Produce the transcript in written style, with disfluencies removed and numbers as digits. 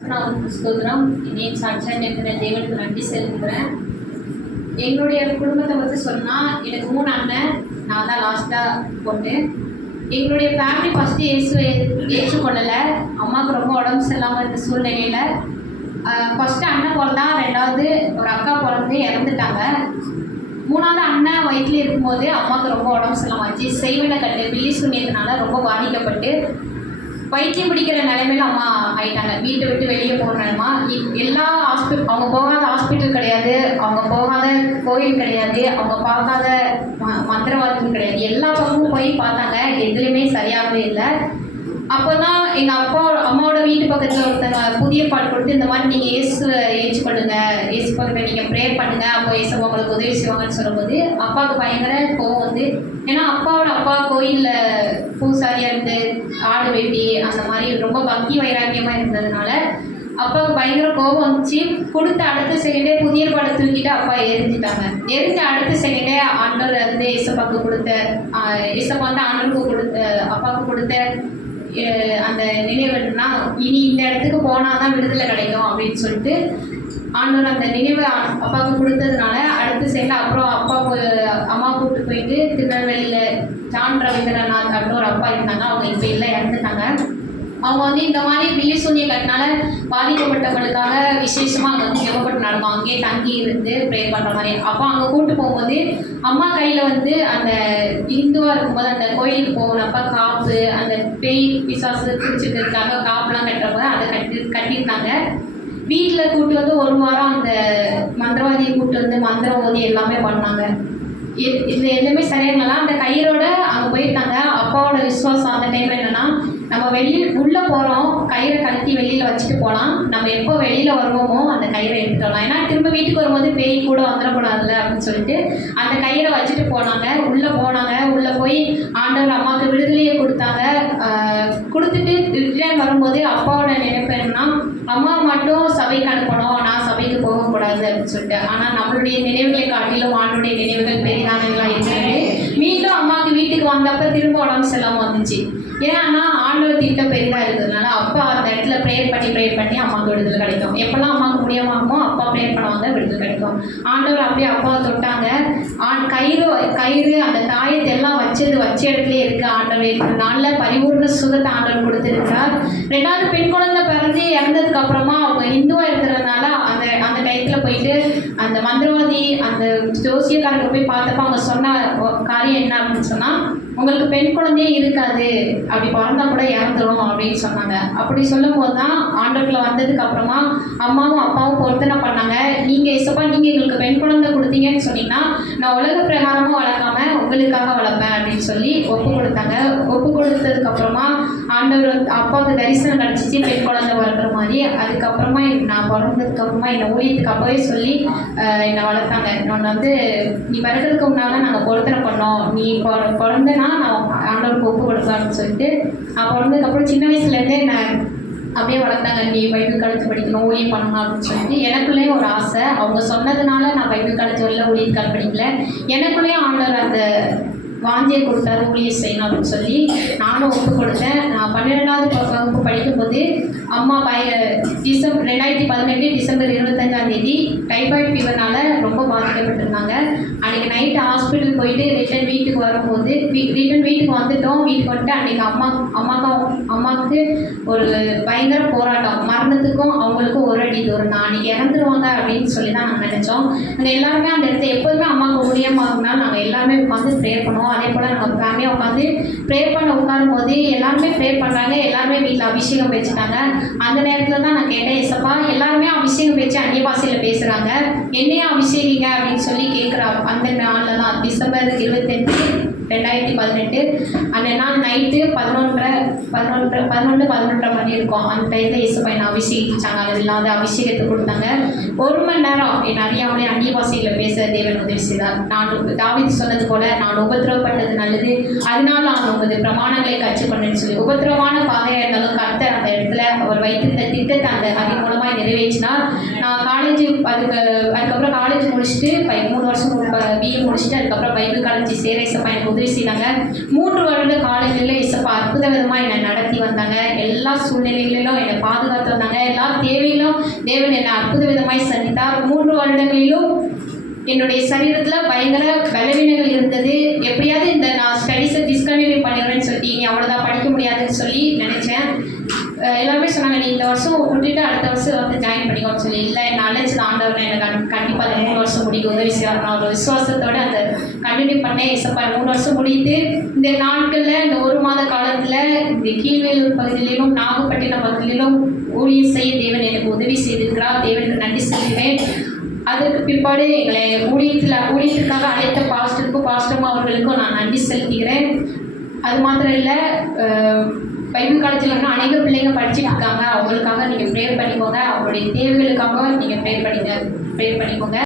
நான் ஸ்தோத்திரம். இன்னைக்கு சாட்சியாக இருக்கிற தேவனுக்கு நன்றி செலுத்துகிறேன். எங்களுடைய குடும்பத்தை பற்றி சொன்னால், எனக்கு 3 அண்ணன், நான் தான் லாஸ்ட்டாக பொண்ணு. எங்களுடைய ஃபேமிலி ஃபஸ்ட்டு ஏற்றுக்கொள்ளலை. அம்மாவுக்கு ரொம்ப உடம்பு சரியில்லாமல் இருந்த சூழ்நிலையில் ஃபஸ்ட்டு அண்ணன் பிறந்தான், 2வது ஒரு அக்கா பிறந்து இறந்துட்டாங்க. 3வது அண்ணன் வயிற்றில் இருக்கும்போது அம்மாவுக்கு ரொம்ப உடம்பு சரியில்லாமல் ஆச்சு. செய்வன கட்டு பில்லி சூன்யத்தினால ரொம்ப பாதிக்கப்பட்டு பைத்தியம் பிடிக்கிற நிலைமையில அம்மா ஆயிட்டாங்க. வீட்டை விட்டு வெளியே போகணுமா, எல்லா அவங்க போகாத ஹாஸ்பிட்டல் கிடையாது, அவங்க போகாத கோயில் கிடையாது, அவங்க பார்க்காத மந்திரவாதம் கிடையாது. எல்லா பக்கமும் போய் பார்த்தாங்க, எதுலையுமே சரியாகவே இல்லை. அப்போ தான் எங்கள் அம்மாவோட வீட்டு பக்கத்தில் ஒருத்தங்க புதிய பாட்டு கொடுத்து, இந்த மாதிரி நீங்கள் ஏற்றுக்கொள்ளுங்க, ஏசு பக்கத்தில் நீங்கள் ப்ரே பண்ணுங்கள், அப்போ ஏசு உங்களுக்கு உதவி செய்வாங்கன்னு சொல்லும்போது அப்பாவுக்கு பயங்கர கோவம் வந்து, ஏன்னா அப்பாவோட அப்பா கோயிலில் பூசாரியாக இருந்து ஆடு வெட்டி அந்த மாதிரி ரொம்ப பக்தி வைராக்கியமாக இருந்ததுனால அப்பாவுக்கு பயங்கர கோபம் வந்துச்சு. கொடுத்த அடுத்த செகண்டே புதிய பாடை தூக்கிட்டு அப்பா எரிஞ்சிட்டாங்க. எரிஞ்ச அடுத்த செகண்டே ஆண்டவர் வந்து ஏசப்பாவுக்கு கொடுத்த ஏசப்பா வந்து ஆண்டவருக்கு கொடுத்த அப்பாவுக்கு கொடுத்த அந்த நினைவுனா, இனி இந்த இடத்துக்கு போனால் தான் விடுதலை கிடைக்கும் அப்படின்னு சொல்லிட்டு ஆண்டவர் அந்த நினைவை அப்பாவுக்கு கொடுத்ததுனால அடுத்த செகண்ட் அப்புறம் அம்மா கூப்பிட்டு போயிட்டு திருநெல்வேலியில் ஜான் ரவீந்திரநாத் அப்படின்னு ஒரு அப்பா இருந்தாங்க. அவங்க இப்போ இல்லை, இறந்துட்டாங்க. அவங்க வந்து இந்த மாதிரி பில்லி சூன்ய கட்டினால பாதிக்கப்பட்டவங்களுக்காக விசேஷமாக அங்கே வந்து ஜெபப்பட்டு நடக்கும். அங்கேயே தங்கி இருந்து ப்ரே பண்ணுற மாதிரி. அப்போ அங்கே கூப்பிட்டு போகும்போது அம்மா கையில் வந்து அந்த இந்துவாக இருக்கும்போது அந்த கோயிலுக்கு போகணும்ப்பா காப்பு, அந்த பேய் பிசாசு பிடிச்சிக்கிறதுக்காக காப்புலாம் கட்டுறப்போ அதை கட்டியிருந்தாங்க. வீட்டில் கூப்பிட்டு வந்து 1 வாரம் அந்த மந்திரவாதியை கூப்பிட்டு வந்து மந்திரம் ஓதி எல்லாமே பண்ணாங்க. இது எதுவுமே சரியாங்கலாம். அந்த கயிறோட அங்கே போயிருக்காங்க. அப்பாவோட விசுவாசம் அந்த டைமில் என்னென்னா, நம்ம உள்ளே போகிறோம், கயிறை கழட்டி வெளியில் வச்சுட்டு போகலாம், நம்ம எப்போ வெளியில் வருவோமோ அந்த கயிறை எடுத்துகிட்டு வரலாம். ஏன்னா திரும்ப வீட்டுக்கு வரும்போது பேய் கூட வந்துடக்கூடாதுல்ல அப்படின்னு சொல்லிட்டு அந்த கயிறை வச்சுட்டு போனாங்க. உள்ளே போனாங்க. உள்ளே போய் ஆண்டவர் அம்மாவுக்கு விடுதலையை கொடுத்தாங்க. கொடுத்துட்டு ரிட்டர்ன் வரும்போது அப்பாவோட நினைப்பு என்னன்னா, அம்மா மட்டும் சபைக்கு அனுப்பணும், நான் சபைக்கு போகக்கூடாது அப்படின்னு சொல்லிட்டு. ஆனால் நம்மளுடைய நினைவுகளை காட்டிலும் ஆண்டுடைய நினைவுகள் பெரிதானங்களாக இருக்கிறது. மீண்டும் அம்மாவுக்கு வீட்டுக்கு வந்தப்போ திரும்ப உடம்பு செல்லாமல் வந்துச்சு. ஏன்னா ஆண்டவர் திட்டம் பெரிதாக இருக்கிறதுனால அப்பா அந்த இடத்துல ப்ரேயர் பண்ணி அம்மாவுக்கு விடுதலை கிடைக்கும். எப்போல்லாம் அம்மாவுக்கு முடியாமோ அப்பா ப்ரேயர் பண்ணுவாங்க, விடுதலை கிடைக்கும். ஆண்டவர் அப்படியே அப்பாவை தொட்டாங்க. கயிறு அந்த தாயத்தை எல்லாம் வச்ச இடத்துலேயே இருக்குது. ஆண்டவர் நல்ல பரிபூர்ண சுகத்தை ஆண்டவர் கொடுத்துருக்கிறார். 2வது பெண் குழந்தை பிறந்து இறந்ததுக்கு அப்புறமா அவங்க இந்துவாக இருக்கிறதுனால அந்த டயத்தில் போயிட்டு அந்த மந்திரவாதி அந்த ஜோசியக்காரங்க போய் பார்த்தப்ப அவங்க சொன்ன காரியம் என்ன அப்படின்னு சொன்னால், உங்களுக்கு பெண் குழந்தையே இருக்காது, அப்படி பிறந்தா கூட இறந்துடும் அப்படின்னு சொன்னாங்க. அப்படி சொல்லும் போது தான் ஆண்டவர்களை வந்ததுக்கு அப்புறமா அம்மாவும் அப்பாவும் பொருத்தனை பண்ணாங்க. நீங்கள் ஏசப்பா நீங்கள் எங்களுக்கு பெண் குழந்தை கொடுத்தீங்கன்னு சொன்னீங்கன்னா நான் உலக பிரகாரமாக வளர்க்காம உங்களுக்காக வளர்ப்பேன் அப்படின்னு சொல்லி ஒப்பு கொடுத்தாங்க. ஒப்பு கொடுத்ததுக்கு அப்புறமா ஆண்டவர் அப்பாவுக்கு தரிசனம் கிடச்சிச்சு, பெண் குழந்தை வளர்க்குற மாதிரி. அதுக்கப்புறமா நான் பிறந்ததுக்கு அப்புறமா என்னை ஊழியத்துக்கு அப்போவே சொல்லி என்னை வளர்த்தாங்க. இன்னொன்று வந்து, நீ பிறக்கிறதுக்கு முன்னால் நாங்கள் பொருத்தனை பண்ணோம், நீ பிறந்தனா நான் ஆண்டவருக்கு ஒப்பு கொடுப்பேன்னு சொல்லிட்டு பிறந்ததுக்கப்புறம் சின்ன வயசுலேருந்தே நான் அப்படியே வளர்த்தாங்க. நீ பைபிள் காலேஜ் படிக்கணும், ஊழியம் பண்ணணும் அப்படின்னு சொல்லிட்டு எனக்குள்ளேயே ஒரு ஆசை. அவங்க சொன்னதுனால நான் பைபிள் காலேஜ் வரல, ஊழியத்துக்காக படிக்கல. எனக்குள்ளேயே ஆண்டவர் அந்த வாந்தியை கொடுத்தாரு, ஊழியம் செய்யணும் அப்படின்னு சொல்லி நானும் ஒப்பு கொடுத்தேன். நான் 12வது வகுப்பு படிக்கும்போது அம்மா 2018 டிசம்பர் 25 டைபாய்டு ஃபீவர்னால ரொம்ப பாதிக்கப்பட்டிருந்தாங்க. அன்றைக்கி நைட்டு ஹாஸ்பிட்டல் போயிட்டு ரிட்டன் வீட்டுக்கு வரும்போது வீட்டுக்கு வந்துட்டோம். வீட்டுக்கு வந்துட்டு அன்றைக்கி அம்மாவுக்கு ஒரு பயங்கர போராட்டம். மரணத்துக்கும் அவங்களுக்கும் ஒரு அடி தூரம் தான். அன்றைக்கி இறந்துருவாங்க அப்படின்னு சொல்லி தான் நாங்கள் நினச்சோம். நாங்கள் எல்லாருமே அந்த இடத்துல எப்போதுமே அம்மாவுக்கு ஊழியமாகனா நாங்கள் எல்லாருமே உட்காந்து ப்ரே பண்ணுவோம். அதே போல் நாங்கள் ஃபேமிலியாக உட்காந்து ப்ரே பண்ண உட்காரும் போது எல்லாருமே ப்ரே பண்ணுறாங்க. எல்லாருமே வீட்டில் அபிஷேகம் வச்சுட்டாங்க. அந்த நேரத்தில் தான் நான் கேட்டேன், ஏசப்பா எல்லாருமே அபிஷேகம் வச்சு அந்நிய பாஷையில் பேசுகிறாங்க, என்னையே அபிஷேகிங்க அப்படின்னு சொல்லி கேட்குறாங்க. அந்த நாளில் தான் டிசம்பர் 25, 2018 அந்த நாள் நைட்டு 11:30 மணி இருக்கும். அந்த டைத்தில் ஏசப்பா என்னை அபிஷேகிச்சாங்க. அது இல்லாத அபிஷேகத்தை கொடுத்தாங்க. 1 மணி நேரம் என் அறியாமலே அந்நிய பாஷையில் பேச தேவன் உதவி செய்தார். நான் தாவீது சொன்னது போல, நான் உபத்திரவப்பட்டது நல்லது, அதனால நான் உங்களது பிரமாணங்களை கற்றுக்கொண்டேன்னு சொல்லி உபத்திரவமான பாதையாக இருந்தாலும் கர்த்தர் அந்த இடத்துல அவர் வைத்திருந்த திட்டத்தை அதன் மூலமாக நிறைவேற்றினார். நான் அதுக்கப்புறம் காலேஜ் முடிச்சுட்டு 3 வருஷம் பிஏ முடிச்சுட்டு அதுக்கப்புறம் பைபிள் காலேஜ் சேர ஏசப்பா எனக்கு உதவி செய்தாங்க. 3 வருட காலேஜில் ஏசப்பா அற்புத விதமாக என்னை நடத்தி வந்தாங்க. எல்லா சூழ்நிலைகளிலும் என்னை பாதுகாத்து வந்தாங்க. எல்லாரும் தேவன் என்னை அற்புத விதமாய் சந்தித்தார். 3 வருடங்களிலும் என்னுடைய சரீரத்தில் பயங்கர பலவீனங்கள் இருந்தது. எப்படியாவது இந்த நான் ஸ்டடீஸை டிஸ்கண்டினியூ பண்ணிடுவேன்னு சொல்லி நீ அவ்வளோதான் படிக்க முடியாதுன்னு சொல்லி நினச்சேன். எல்லாருமே சொன்னாங்க நீ இந்த வருஷம் விட்டுட்டு அடுத்த வருஷம் வந்து ஜாயின் பண்ணிக்கோன்னு சொல்லி. இல்லை என் அழைச்சது ஆண்டவனை எனக்கு கண்டிப்பாக அந்த 3 வருஷம் முடிக்க உதவி செய்வார். நான் ஒரு விசுவாசத்தோடு அந்த கண்டினியூ பண்ணேன். இசப்பா 3 வருஷம் முடித்து இந்த நாட்களில் இந்த 1 மாத காலத்தில் இந்த கீழ்வேலூர் பகுதியிலும் நாகப்பட்டினம் பகுதியிலும் ஊழியம் செய்ய தேவன் எனக்கு உதவி செய்திருக்கிறார். தேவனுக்கு நன்றி சொல்கிறேன். அதற்கு பிற்பாடு எங்களை ஊழியத்திற்காக அழைத்த பாஸ்டர்மா அவர்களுக்கும் நான் நன்றி செலுத்துகிறேன். அது மாத்திரம் இல்லை, பைபிள் காலேஜில் இன்னும் அநேக பிள்ளைங்க படிச்சுட்டு இருக்காங்க. அவங்களுக்காக நீங்கள் ப்ரேயர் பண்ணிக்கோங்க. அவங்களுடைய தேவைகளுக்காக நீங்கள் ப்ரேயர் பண்ணிக்கோங்க.